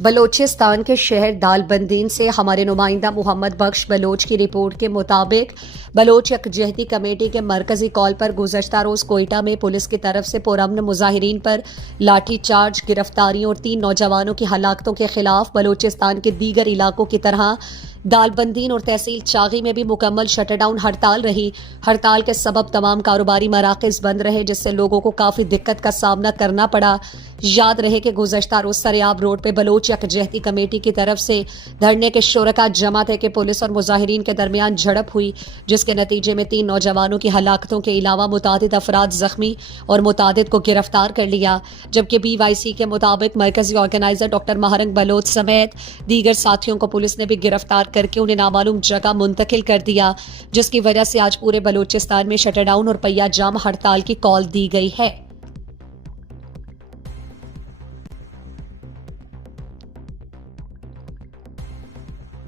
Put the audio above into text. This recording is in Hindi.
बलोचिस्तान के शहर दालबंदीन से हमारे नुमाइंदा मोहम्मद बख्श बलोच की रिपोर्ट के मुताबिक बलोच यकजहती कमेटी के मरकजी कॉल पर गुज़श्ता रोज़ कोयटा में पुलिस की तरफ से पुरअमन मुजाहिरीन पर लाठी चार्ज, गिरफ्तारियों और 3 नौजवानों की हलाकतों के खिलाफ बलोचिस्तान के दीगर इलाकों की तरह दालबंदीन और तहसील चागी में भी मुकम्मल शटरडाउन हड़ताल रही। हड़ताल के सबब तमाम कारोबारी मराकज़ बंद रहे, जिससे लोगों को काफ़ी दिक्कत का सामना करना पड़ा। याद रहे कि गुज़श्ता रोज़ सरेआब रोड पर बलोच यकजहती कमेटी की तरफ से धरने के शुरका जमा थे कि पुलिस और मुजाहिरीन के दरमियान झड़प हुई, जिसके नतीजे में 3 नौजवानों की हलाकतों के अलावा मुतादिद अफराद जख्मी और मुतादिद को गिरफ्तार कर लिया। जबकि BYC के मुताबिक मरकजी ऑर्गेनाइजर डॉक्टर महरंग बलोच समेत दीगर साथियों को पुलिस ने भी गिरफ्तार करके उन्हें नामालूम जगह मुंतकिल कर दिया, जिसकी वजह से आज पूरे बलोचिस्तान में शटरडाउन और पहिया जाम हड़ताल की कॉल दी गई है।